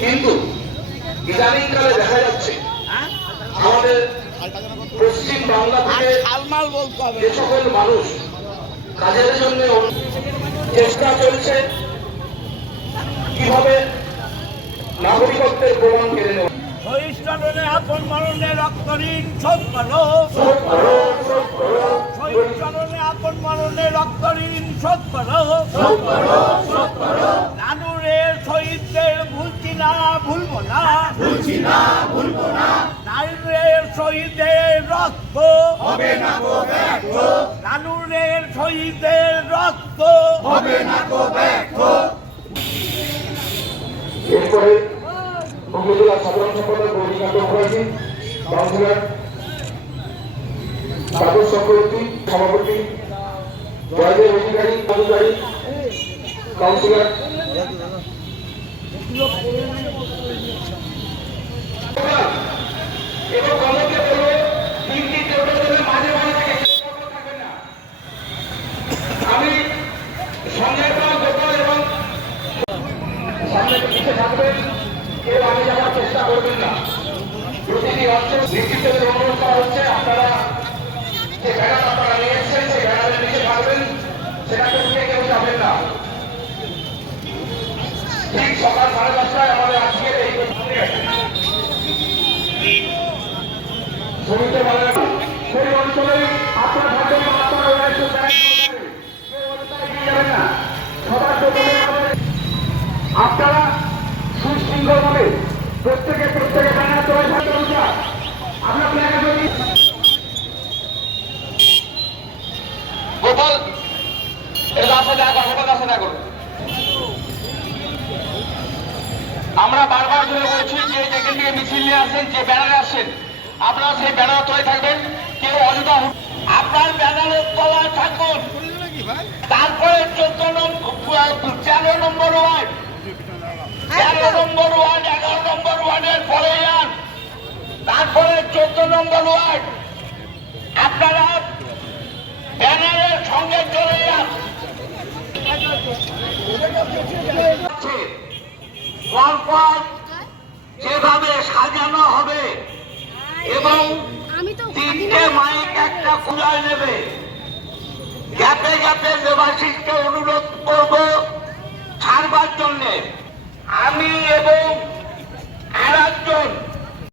কিন্তু ইদানিংকালে দেখা যাচ্ছে আমাদের পশ্চিম বাংলা থেকে যে সকল মানুষ কাজের জন্য চেষ্টা চলছে কীভাবে নাগরিকত্বের প্রমাণ কেড়ে নেওয়া? সহিষ্ণুরে আপন মরণে রক্ত ঋণ শোধ করো সহিষ্ণুরে আপন মরণে রক্ত ঋণ শোধ করো নানুরের শহীদদের না ভুলবো না ভুলছি না ভুলবো না নানুরের শহীদের রক্ত। হবে না গো ব্যর্থ। নানুরের শহীদের রক্ত। হবে না গো ব্যর্থ। এরপরে সাধারণ সম্পাদক চক্রবর্তী সভাপতি জয়দেব অধিকারী অধিকারী কাউন্সিলর এবং কমলকে বলব তিনটি টেবিলের মাঝে মাঝে থেকে কেউ কথা থাকবেন না। আমি সঞ্জয় পাল গোপাল এবং সামনে থাকবেন কেউ আগে যাওয়ার চেষ্টা করবেন না। প্রতিটি অঞ্চল নেতৃত্বের অনুরোধ করা হচ্ছে, আপনারা যে ব্যানার আপনারা নিয়ে এসেছেন, সেই ব্যানারের নিচে থাকবেন, সেটাকে উঠে কেউ যাবেন না। ঠিক সকাল সাড়ে দশটায় আমাদের আজকের এই শ্রমিকদের বলে সেই অঞ্চলে আপনার জন্য আমাদের আপনারা সুশৃঙ্খলভাবে প্রত্যেকে প্রত্যেকে আমরা বারবার ধরে বলছি, যে যেখান থেকে মিছিল নিয়ে আসেন যে ব্যানারে আসেন আপনারা সেই ব্যানার তোলে থাকবেন, কেউ অযথা আপনার ব্যানারের তলায় থাকুন। তারপরে চোদ্দ নম্বর তেরো নম্বর ওয়ার্ড। তেরো নম্বর ওয়ার্ড এগারো নম্বর ওয়ার্ডের পরে যান তারপরে চোদ্দ নম্বর ওয়ার্ড। আপনারা ব্যানারের সঙ্গে চলে যান। পরপর যেভাবে সাজানো হবে এবং আমি তো তিনটে মাইক একটা কুলায় নেবে। গ্যাপে গ্যাপে দেবাশিসকে অনুরোধ করব